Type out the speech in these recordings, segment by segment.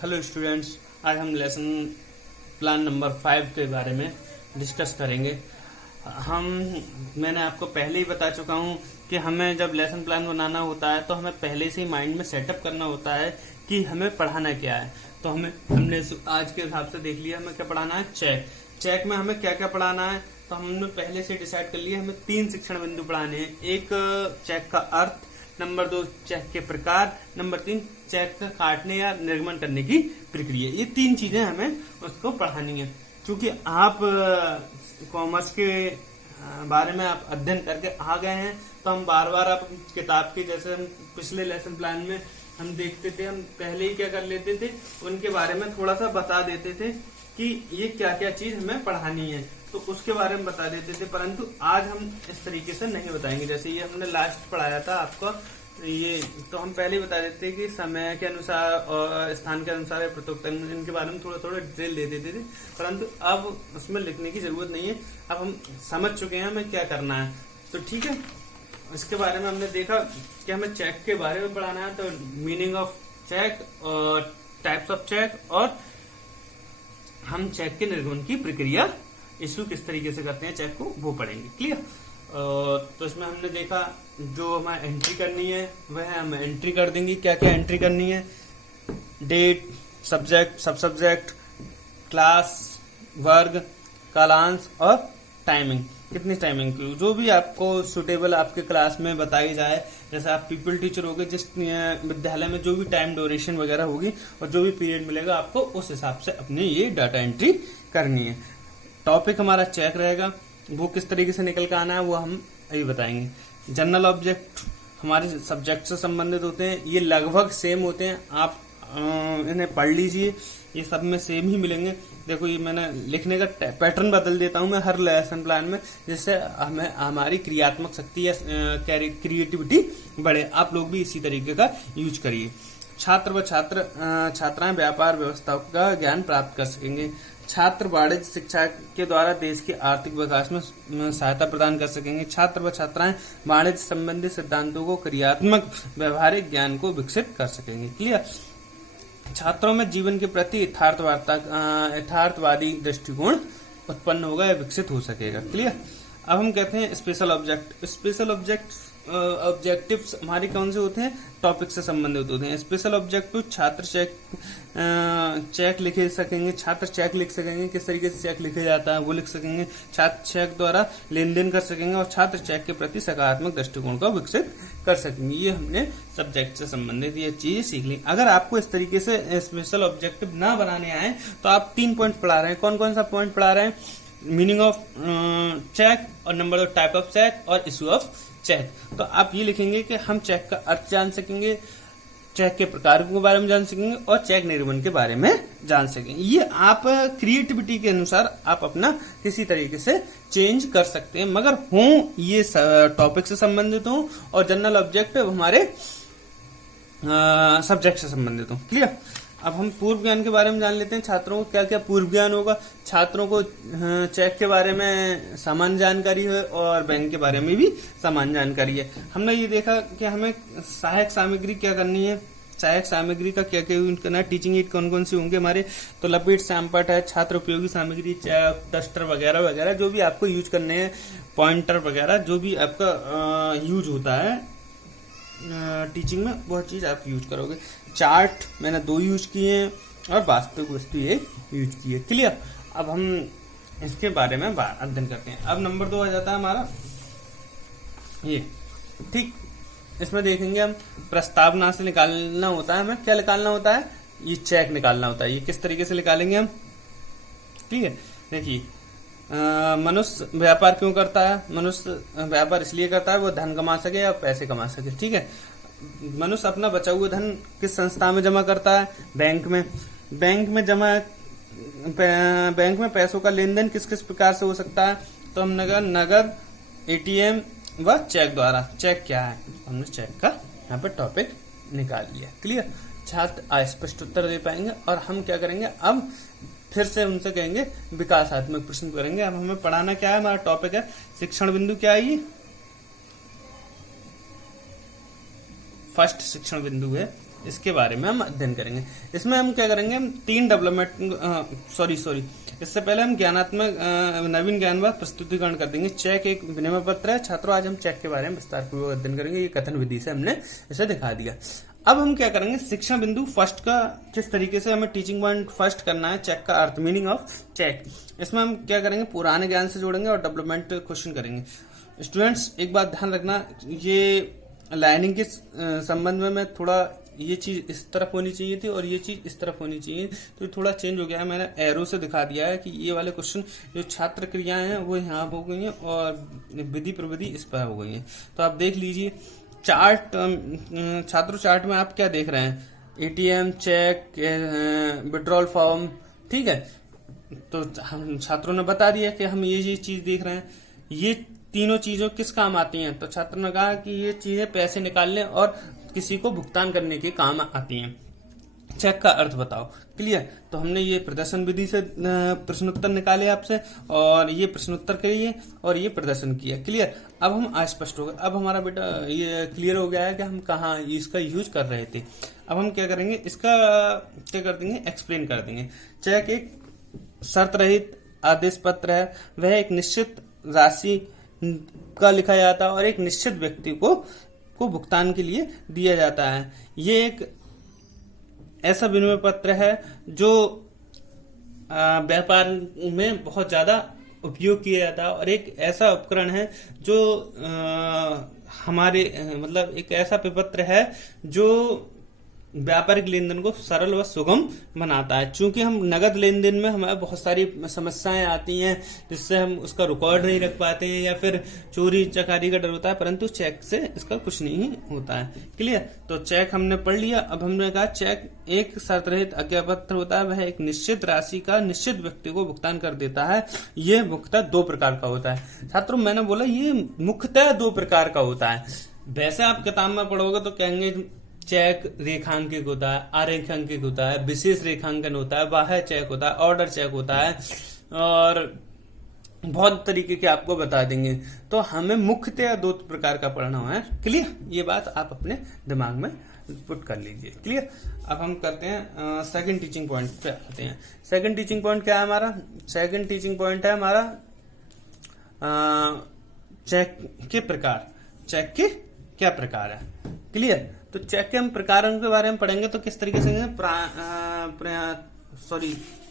Hello students, आज हम lesson plan number 5 के बारे में डिस्कस करेंगे। मैंने आपको पहले ही बता चुका हूं कि हमें जब लेसन प्लान बनाना होता है तो हमें पहले से ही माइंड में सेटअप करना होता है कि हमें पढ़ाना क्या है। तो हमने आज के हिसाब से देख लिया हमें क्या पढ़ाना है। चेक में हमें क्या क्या पढ़ाना है तो हमने पहले से डिसाइड कर लिया। हमें 3 शिक्षण बिंदु पढ़ाने हैं। एक, चेक का अर्थ, नंबर 2 चेक के प्रकार, नंबर 3 चेक का काटने या निर्गमन करने की प्रक्रिया। ये 3 चीजें हमें उसको पढ़ानी है। क्योंकि आप कॉमर्स के बारे में आप अध्ययन करके आ गए हैं तो हम बार बार आप किताब के, जैसे हम पिछले लेसन प्लान में हम देखते थे, हम पहले ही क्या कर लेते थे, उनके बारे में थोड़ा सा बता देते थे कि ये क्या क्या चीज हमें पढ़ानी है, तो उसके बारे में बता देते थे। परंतु आज हम इस तरीके से नहीं बताएंगे। जैसे ये हमने लास्ट पढ़ाया था आपको, ये तो हम पहले ही बता देते कि समय के अनुसार और स्थान के अनुसार प्रत्युक्त इनके बारे में थोड़ा थोड़ा डिटेल दे देते थे। परंतु अब उसमें लिखने की जरूरत नहीं है। अब हम समझ चुके हैं हमें क्या करना है, तो ठीक है। इसके बारे में हमने देखा कि हमें चेक के बारे में पढ़ाना है, तो मीनिंग ऑफ चेक और टाइप्स ऑफ चेक, और हम चेक के निर्गमन की प्रक्रिया, इशू किस तरीके से करते हैं चेक को, वो पढ़ेंगे। क्लियर। तो इसमें हमने देखा जो हमें एंट्री करनी है वह हम एंट्री कर देंगे। क्या क्या एंट्री करनी है? डेट, सब्जेक्ट, सब सब्जेक्ट, क्लास, वर्ग, कालांश और टाइमिंग। कितनी टाइमिंग की, जो भी आपको सुटेबल आपके क्लास में बताई जाए। जैसे आप पीपल टीचर होगे, जिस विद्यालय में जो भी टाइम ड्यूरेशन वगैरह होगी और जो भी पीरियड मिलेगा आपको, उस हिसाब से अपने ये डाटा एंट्री करनी है। टॉपिक हमारा चेक रहेगा, वो किस तरीके से निकल कर आना है वो हम अभी बताएंगे। जनरल ऑब्जेक्ट हमारे सब्जेक्ट से संबंधित होते हैं, ये लगभग सेम होते हैं, आप इन्हें पढ़ लीजिए, ये सब में सेम ही मिलेंगे। देखो ये मैंने लिखने का पैटर्न बदल देता हूं मैं हर लेसन प्लान में, जिससे हमें हमारी क्रियात्मक शक्ति या क्रिएटिविटी बढ़े। आप लोग भी इसी तरीके का यूज करिए। छात्र व छात्राएं व्यापार व्यवस्था का ज्ञान प्राप्त कर सकेंगे। छात्र वाणिज्य शिक्षा के द्वारा देश के आर्थिक विकास में सहायता प्रदान कर सकेंगे। छात्र व छात्राएं वाणिज्य संबंधी सिद्धांतों को, क्रियात्मक व्यवहारिक ज्ञान को विकसित कर सकेंगे। क्लियर। छात्रों में जीवन के प्रति यथार्थवादी दृष्टिकोण उत्पन्न होगा या विकसित हो सकेगा। क्लियर। अब हम कहते हैं स्पेशल ऑब्जेक्ट। स्पेशल ऑब्जेक्टिव्स हमारे कौन से होते हैं? टॉपिक से संबंधित होते हैं। स्पेशल ऑब्जेक्टिव छात्र चेक लिखे सकेंगे। छात्र चेक लिख सकेंगे, किस तरीके से चेक लिखे जाता है वो लिख सकेंगे। छात्र चेक द्वारा लेन देन कर सकेंगे और छात्र चेक के प्रति सकारात्मक दृष्टिकोण को विकसित कर सकेंगे। ये हमने सब्जेक्ट से संबंधित ये चीजें सीख ली। अगर आपको इस तरीके से स्पेशल ऑब्जेक्टिव ना बनाने आए तो आप 3 पॉइंट पढ़ा रहे हैं। कौन कौन सा पॉइंट पढ़ा रहे हैं? मीनिंग ऑफ चेक और number of type of cheque और इशू ऑफ चेक। तो आप ये लिखेंगे कि हम चेक का अर्थ जान सकेंगे, चेक के प्रकार के बारे में जान सकेंगे और चेक निर्गमन के बारे में जान सकेंगे। ये आप क्रिएटिविटी के अनुसार आप अपना किसी तरीके से चेंज कर सकते हैं, मगर हों ये टॉपिक से संबंधित हों और जनरल ऑब्जेक्टिव हमारे सब्जेक्ट से संबंधित हों। क्लियर। अब हम पूर्व ज्ञान के बारे में जान लेते हैं। छात्रों को क्या क्या पूर्व ज्ञान होगा। छात्रों को चेक के बारे में सामान्य जानकारी है और बैंक के बारे में भी सामान्य जानकारी है। हमने ये देखा कि हमें सहायक सामग्री क्या करनी है, सहायक सामग्री का क्या क्या यूज करना है, टीचिंग एड कौन कौन सी होंगे हमारे, तो लपेट, सैम्पट है, छात्र उपयोगी सामग्री, चेक, डस्टर वगैरह वगैरह जो भी आपको यूज करने हैं, पॉइंटर वगैरह जो भी आपका यूज होता है टीचिंग में, वह चीज आप यूज करोगे। चार्ट मैंने 2 यूज किए हैं और वास्तविक वस्तु 1 यूज की है। क्लियर। अब हम इसके बारे में अध्ययन करते हैं। अब नंबर 2 आ जाता है हमारा ये, ठीक। इसमें देखेंगे हम प्रस्तावना से निकालना होता है, हमें क्या निकालना होता है? ये चेक निकालना होता है। ये किस तरीके से निकालेंगे हम? ठीक है। देखिए, मनुष्य व्यापार क्यों करता है? मनुष्य व्यापार इसलिए करता है वो धन कमा सके या पैसे कमा सके। ठीक है। मनुष्य अपना बचा हुआ धन किस संस्था में जमा करता है? बैंक में। बैंक में पैसों का लेन देन किस किस प्रकार से हो सकता है? तो हमने कहा नगद, एटीएम व चेक द्वारा। चेक क्या है? हमने चेक का यहाँ पे टॉपिक निकाल लिया। क्लियर। छात्र अस्पष्ट उत्तर दे पाएंगे और हम क्या करेंगे, अब फिर से उनसे कहेंगे विकासात्मक प्रश्न करेंगे। अब हमें पढ़ाना क्या है? हमारा टॉपिक है शिक्षण बिंदु। क्या है ये? फर्स्ट शिक्षण बिंदु है इसके बारे में हम अध्ययन करेंगे। इसमें हम क्या करेंगे, हम 3 डेवलपमेंट सॉरी इससे पहले हम ज्ञानात्मक नवीन ज्ञानवाद प्रस्तुतिकरण कर देंगे। चेक एक विनिमय पत्र है। छात्रों, आज हम चेक के बारे में विस्तार पूर्वक अध्ययन करेंगे। ये कथन विधि से हमने इसे दिखा दिया। अब हम क्या करेंगे, शिक्षण बिंदु फर्स्ट का किस तरीके से हमें टीचिंग पॉइंट फर्स्ट करना है, चेक का अर्थ, मीनिंग ऑफ चेक। इसमें हम क्या करेंगे, पुराने ज्ञान से जोड़ेंगे और डेवलपमेंट क्वेश्चन करेंगे। स्टूडेंट्स, एक बात ध्यान रखना, ये लाइनिंग के संबंध में मैं थोड़ा, ये चीज इस तरफ होनी चाहिए थी और ये चीज इस तरफ होनी चाहिए, तो थोड़ा चेंज हो गया है। मैंने एरो से दिखा दिया है कि ये वाले क्वेश्चन जो छात्र क्रियाएं हैं वो यहाँ हो गई हैं और विधि प्रविधि इस पर हो गई हैं। तो आप देख लीजिए चार्ट, छात्रों चार्ट में आप क्या देख रहे हैं, एटीएम, चेक, विड्रॉल फॉर्म, ठीक है। तो हम छात्रों ने बता दिया कि हम ये चीज देख रहे हैं। ये तीनों चीजों किस काम आती हैं, तो छात्रों ने कहा कि ये चीजें पैसे निकालने और किसी को भुगतान करने के काम आती हैं। चेक का अर्थ बताओ। क्लियर। तो हमने ये प्रदर्शन विधि से प्रश्नोत्तर निकाले आपसे और ये प्रश्नोत्तर करिए और ये प्रदर्शन किया। क्लियर। अब हम अस्पष्ट हो गए। अब हमारा बेटा ये क्लियर हो गया है कि हम कहाँ इसका यूज कर रहे थे। अब हम क्या करेंगे, इसका क्या कर देंगे, एक्सप्लेन कर देंगे। चेक एक शर्त रहित आदेश पत्र है। वह एक निश्चित राशि का लिखा जाता है और एक निश्चित व्यक्ति को भुगतान के लिए दिया जाता है। ये एक ऐसा विनिमय पत्र है जो व्यापार में बहुत ज्यादा उपयोग किया जाता है और एक ऐसा उपकरण है जो हमारे मतलब एक ऐसा प्रपत्र है जो व्यापारिक लेन देन को सरल व सुगम बनाता है। चूंकि हम नगद लेन देन में हमें बहुत सारी समस्याएं आती हैं जिससे हम उसका रिकॉर्ड नहीं रख पाते हैं या फिर चोरी चकारी का डर होता है, परंतु चेक से इसका कुछ नहीं होता है। क्लियर। तो चेक हमने पढ़ लिया। अब हमने कहा चेक एक शर्त रहित आज्ञापत्र होता है। वह एक निश्चित राशि का निश्चित व्यक्ति को भुगतान कर देता है। ये मुख्यतः 2 प्रकार का होता है। छात्रों, मैंने बोला ये मुख्यतः 2 प्रकार का होता है। वैसे आप किताब में पढ़ोगे तो कहेंगे चेक रेखांकित होता है, अरेखांकित होता है, विशेष रेखांकन होता है, बाह्य चेक होता है, ऑर्डर चेक होता है और बहुत तरीके के आपको बता देंगे। तो हमें मुख्यतः 2 प्रकार का पढ़ना है। क्लियर। ये बात आप अपने दिमाग में पुट कर लीजिए। क्लियर। अब हम करते हैं सेकंड टीचिंग पॉइंट पे आते हैं। सेकंड टीचिंग पॉइंट क्या है हमारा, सेकंड टीचिंग पॉइंट है हमारा चेक के प्रकार। चेक के क्या प्रकार है। क्लियर। तो चेक के हम प्रकारों के बारे में पढ़ेंगे तो किस तरीके से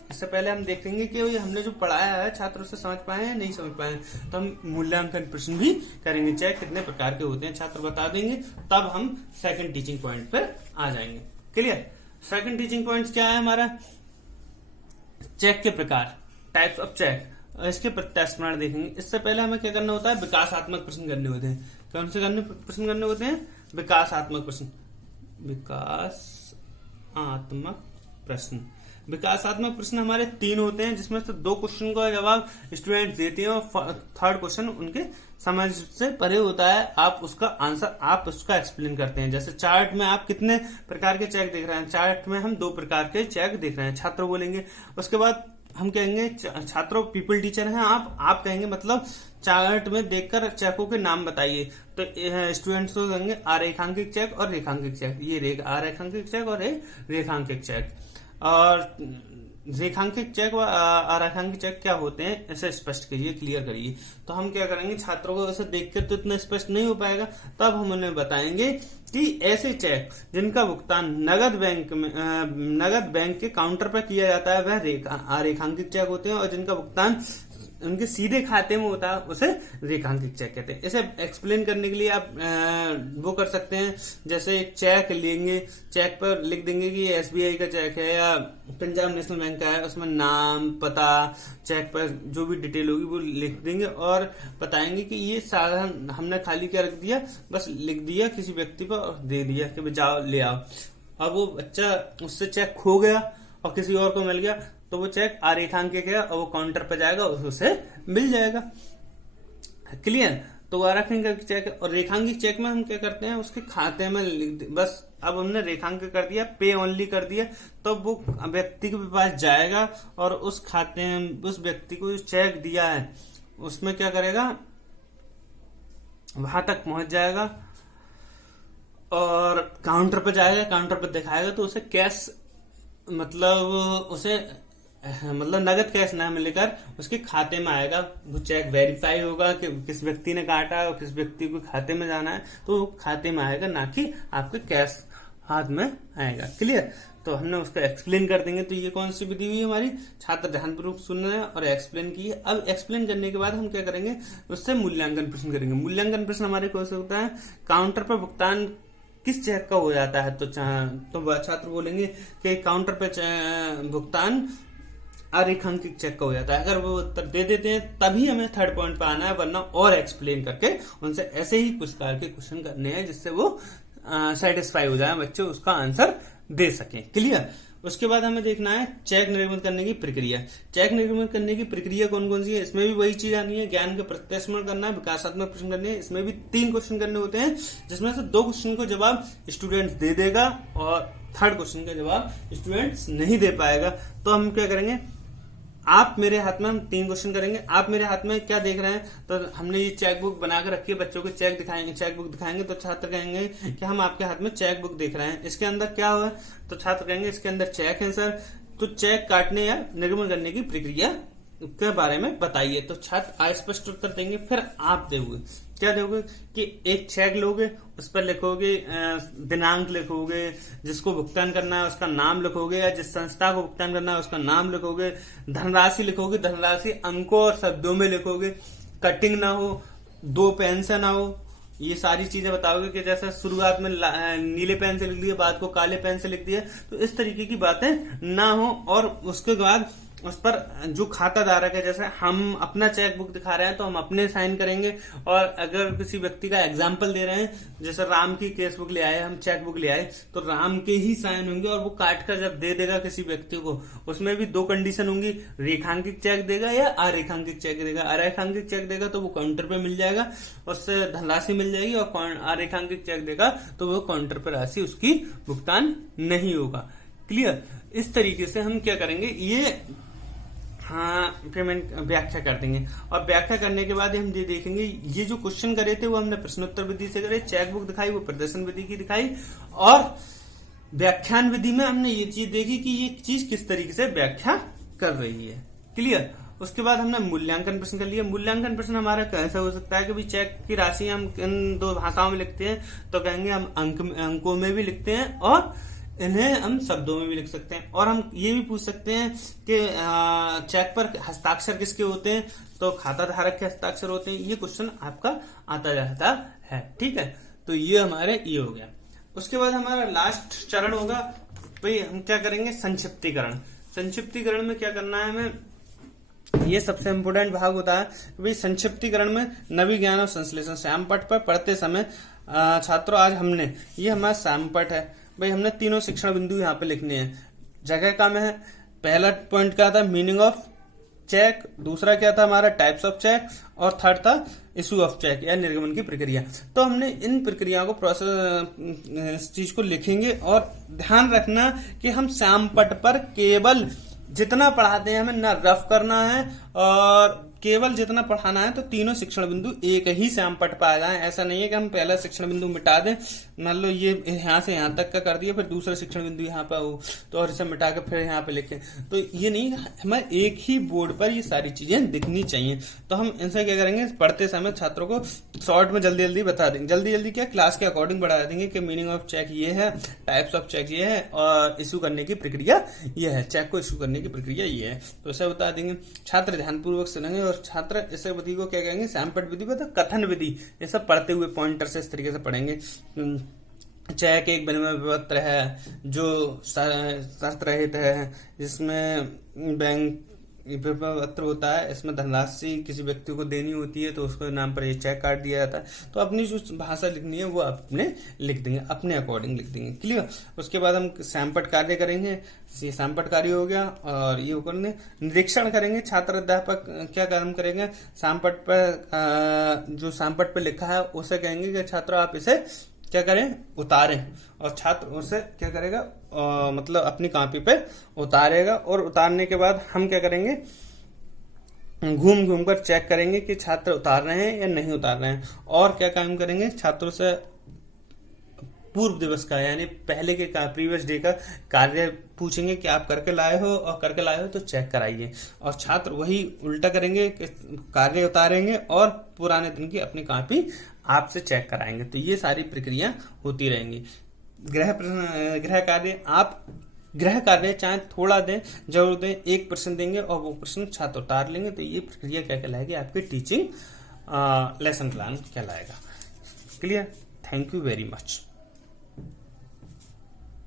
इससे पहले हम देखेंगे कि हमने जो पढ़ाया है छात्रों से समझ पाए हैं नहीं समझ पाए हैं। तो हम मूल्यांकन प्रश्न भी करेंगे। चेक कितने प्रकार के होते हैं छात्र बता देंगे, तब हम सेकंड टीचिंग पॉइंट पर आ जाएंगे। क्लियर। सेकंड टीचिंग पॉइंट क्या है हमारा, चेक के प्रकार, टाइप्स ऑफ चेक, इसके प्रत्यास्मरण देखेंगे। इससे पहले हमें क्या करना होता है, विकासात्मक प्रश्न करने होते हैं। कौन से प्रश्न करने होते हैं, विकासात्मक प्रश्न। विकासात्मक प्रश्न, विकासात्मक प्रश्न हमारे 3 होते हैं जिसमें से 2 क्वेश्चन का जवाब स्टूडेंट देते हैं और थर्ड क्वेश्चन उनके समझ से परे होता है। आप उसका आंसर, आप उसका एक्सप्लेन करते हैं। जैसे चार्ट में आप कितने प्रकार के चेक देख रहे हैं, चार्ट में हम 2 प्रकार के चेक देख रहे हैं, छात्र बोलेंगे। उसके बाद हम कहेंगे छात्रों, पीपल टीचर हैं आप कहेंगे मतलब चार्ट में देखकर चेकों के नाम बताइए। तो स्टूडेंट्स को कहेंगे अरेखांकित चेक और रेखांकित चेक। ये अरेखांकित चेक और रेखांकित चेक। और रेखांकित चेक व अरेखांकित चेक क्या होते हैं ऐसे स्पष्ट करिए, क्लियर करिए। तो हम क्या करेंगे, छात्रों को ऐसे देखकर तो इतना स्पष्ट नहीं हो पाएगा, तब हम उन्हें बताएंगे कि ऐसे चेक जिनका भुगतान नगद बैंक के काउंटर पर किया जाता है वह रेखांकित चेक होते हैं और जिनका भुगतान उनके सीधे खाते में होता है उसे रेखांकित चेक कहते हैं। इसे एक्सप्लेन करने के लिए आप वो कर सकते हैं, जैसे एक चेक लेंगे, चेक पर लिख देंगे कि एसबीआई का चेक है या पंजाब नेशनल बैंक का है, उसमें नाम पता चेक पर जो भी डिटेल होगी वो लिख देंगे और बताएंगे कि ये साधारण हमने खाली क्या रख दिया, बस लिख दिया किसी व्यक्ति पर और दे दिया कि जाओ ले आओ। अब वो बच्चा उससे चेक खो गया और किसी और को मिल गया तो वो चेक अरेखांकित है और वो काउंटर पर जाएगा, उसे मिल जाएगा। क्लियर। तो अरेखांकित चेक और रेखांकित चेक में हम क्या करते हैं, उसके खाते में लिख बस। अब हमने रेखांकित कर दिया, पे ओनली कर दिया, तो वो व्यक्ति के पास जाएगा और उस खाते में उस व्यक्ति को जो चेक दिया है उसमें क्या करेगा, वहां तक पहुंच जाएगा और काउंटर पे जाएगा, काउंटर पे दिखाएगा तो उसे कैश मतलब उसे मतलब नगद कैश ना मिलकर उसके खाते में आएगा। वो चेक वेरीफाई होगा कि किस व्यक्ति ने काटा और किस व्यक्ति को खाते में जाना है, तो वो खाते में आएगा, ना कि आपके कैश हाथ में आएगा। क्लियर? तो हमने उसको एक्सप्लेन कर देंगे। तो ये कौन सी विधि हुई हमारी? छात्र ध्यानपूर्वक सुन रहे हैं और एक्सप्लेन की है। अब एक्सप्लेन करने के बाद हम क्या करेंगे, उससे मूल्यांकन प्रश्न करेंगे। मूल्यांकन प्रश्न हमारे कौन से होता है? काउंटर पर भुगतान किस चेक का हो जाता है? तो छात्र बोलेंगे कि काउंटर पे भुगतान अरेखांकित चेक का हो जाता है। अगर वो उत्तर दे देते हैं तभी हमें थर्ड पॉइंट पे आना है, वरना और एक्सप्लेन करके उनसे ऐसे ही कुछ प्रकार के क्वेश्चन करने हैं जिससे वो सेटिस्फाई हो जाए, बच्चे उसका आंसर दे सकें। क्लियर? उसके बाद हमें देखना है चेक निर्गमन करने की प्रक्रिया। चेक निर्गमन करने की प्रक्रिया कौन कौन सी है? इसमें भी वही चीज आनी है, ज्ञान का प्रत्यास्मरण करना है, विकासात्मक प्रश्न करने हैं। इसमें भी 3 क्वेश्चन करने होते हैं, जिसमें से 2 क्वेश्चन को जवाब स्टूडेंट्स दे देगा और थर्ड क्वेश्चन का जवाब स्टूडेंट्स नहीं दे पाएगा। तो हम क्या करेंगे, आप मेरे हाथ में, हम 3 क्वेश्चन करेंगे। आप मेरे हाथ में क्या देख रहे हैं? तो हमने ये चेक बुक बना कर रखी है, बच्चों को चेक दिखाएंगे, चेक बुक दिखाएंगे तो छात्र कहेंगे कि हम आपके हाथ में चेक बुक देख रहे हैं, इसके अंदर क्या हुआ? तो छात्र कहेंगे इसके अंदर चेक है सर। तो चेक काटने या निर्गमन करने की प्रक्रिया के बारे में बताइए। तो छात्र अस्पष्ट उत्तर देंगे। फिर आप दोगे, क्या दोगे कि एक चेक लोगे, उस पर लिखोगे दिनांक लिखोगे, जिसको भुगतान करना है उसका नाम लिखोगे, या जिस संस्था को भुगतान करना है उसका नाम लिखोगे, धनराशि लिखोगे, धनराशि अंकों और शब्दों में लिखोगे, कटिंग ना हो, 2 पेन से ना हो, ये सारी चीजें बताओगे कि जैसे शुरुआत में नीले पेन से लिख दिया, बाद को काले पेन से लिख दिया, तो इस तरीके की बातें ना हो। और उसके बाद उस पर जो खाता धारक है, जैसे हम अपना चेक बुक दिखा रहे हैं तो हम अपने साइन करेंगे, और अगर किसी व्यक्ति का एग्जाम्पल दे रहे हैं, जैसे राम की केस बुक ले आए, हम चेक बुक ले आए, तो राम के ही साइन होंगे। और वो काट कर जब दे देगा किसी व्यक्ति को, उसमें भी 2 कंडीशन होंगी, रेखांकित चेक देगा या अरेखांकित चेक देगा। अरेखांकित चेक देगा तो वो काउंटर पे मिल जाएगा, उससे धनराशि मिल जाएगी, और अरेखांकित चेक देगा तो वो काउंटर पर राशि उसकी भुगतान नहीं होगा। क्लियर? इस तरीके से हम क्या करेंगे, ये पेमेंट व्याख्या कर देंगे। और व्याख्या करने के बाद हम ये देखेंगे, ये जो क्वेश्चन करे थे वो हमने प्रश्नोत्तर विधि से करे, चेक बुक दिखाई वो प्रदर्शन विधि की दिखाई, और व्याख्यान विधि में हमने ये चीज देखी कि ये चीज किस तरीके से व्याख्या कर रही है। क्लियर? उसके बाद हमने मूल्यांकन प्रश्न कर लिया। मूल्यांकन प्रश्न हमारा कैसा हो सकता है कि भाई चेक की राशि हम इन 2 भाषाओं में लिखते हैं, तो कहेंगे हम अंकों में भी लिखते हैं और इन्हें हम शब्दों में भी लिख सकते हैं। और हम ये भी पूछ सकते हैं कि चेक पर हस्ताक्षर किसके होते हैं, तो खाता धारक के हस्ताक्षर होते हैं। ये क्वेश्चन आपका आता जाता है। ठीक है, तो ये हमारे ये हो गया। उसके बाद हमारा लास्ट चरण होगा, भाई हम क्या करेंगे, संक्षिप्तीकरण। संक्षिप्तीकरण में क्या करना है हमें, ये सबसे इम्पोर्टेंट भाग होता है। भाई संक्षिप्तीकरण में नवी ज्ञान और संश्लेषण, श्यामपट्ट पर पढ़ते समय छात्रों, आज हमने, ये हमारा श्यामपट्ट है, भाई हमने 3 शिक्षण बिंदु यहाँ पे लिखने हैं। जगह कम है। पहला पॉइंट क्या था, मीनिंग ऑफ चेक, दूसरा क्या था हमारा टाइप्स ऑफ चेक, और थर्ड था इशू ऑफ चेक या निर्गमन की प्रक्रिया। तो हमने इन प्रक्रियाओं को प्रोसेस, इस चीज को लिखेंगे। और ध्यान रखना कि हम श्यामपट्ट पर केवल जितना पढ़ाते हैं हमें ना रफ करना है, और केवल जितना पढ़ाना है, तो 3 शिक्षण बिंदु एक ही श्यामपट्ट पर आ जाए। ऐसा नहीं है कि हम पहला शिक्षण बिंदु मिटा दें, मान लो ये यहाँ से यहाँ तक का कर दिया, फिर दूसरा शिक्षण बिंदु यहाँ पर हो, तो और इसे मिटा के फिर यहाँ पे लिखें, तो ये नहीं। हमें एक ही बोर्ड पर ये सारी चीजें दिखनी चाहिए। तो हम इनसे क्या करेंगे, पढ़ते समय छात्रों को शॉर्ट में जल्दी जल्दी बता देंगे। जल्दी जल्दी क्या, क्लास के अकॉर्डिंग बढ़ा देंगे कि मीनिंग ऑफ चेक ये है, टाइप्स ऑफ चेक ये है, और इशू करने की प्रक्रिया ये है, चेक को इशू करने की प्रक्रिया ये है, तो इसे बता देंगे। छात्र ध्यानपूर्वक सुनेंगे, और छात्र इस विधि को क्या कहेंगे, श्यामपट्ट विधि को कथन विधि। ये सब पढ़ते हुए पॉइंटर से इस तरीके से पढ़ेंगे। चेक एक विनिमय पत्र है जो शर्त रहित है, जिसमें बैंक पत्र होता है, इसमें धनराशि किसी व्यक्ति को देनी होती है, तो उसके नाम पर ये चेक काट दिया जाता है। तो अपनी जो भाषा लिखनी है वो अपने लिख देंगे, अपने अकॉर्डिंग लिख देंगे। क्लियर? उसके बाद हम श्यामपट्ट कार्य करेंगे। ये श्यामपट्ट कार्य हो गया, और ये करने निरीक्षण करेंगे। छात्र अध्यापक क्या काम करेंगे, श्यामपट्ट पर जो श्यामपट्ट पर लिखा है उसे कहेंगे कि छात्र आप इसे क्या करें, उतारें, और छात्र उसे क्या करेगा, मतलब अपनी कॉपी पे उतारेगा। और उतारने के बाद हम क्या करेंगे, घूम घूम कर चेक करेंगे कि छात्र उतार रहे हैं या नहीं उतार रहे हैं। और क्या काम करेंगे, छात्रों से पूर्व दिवस का यानी पहले के प्रीवियस डे का कार्य पूछेंगे कि आप करके लाए हो, और करके लाए हो तो चेक कराइए। और छात्र वही उल्टा करेंगे कि कार्य उतारेंगे और पुराने दिन की अपनी कॉपी आपसे चेक कराएंगे। तो ये सारी प्रक्रिया होती रहेंगी। गृह कार्य चाहे थोड़ा दें, जरूर दें, एक प्रश्न देंगे और वो प्रश्न छात्र उतार लेंगे। तो ये प्रक्रिया क्या कहलाएगी? आपकी टीचिंग लेसन प्लान कहलाएगा। Clear? Thank you very much.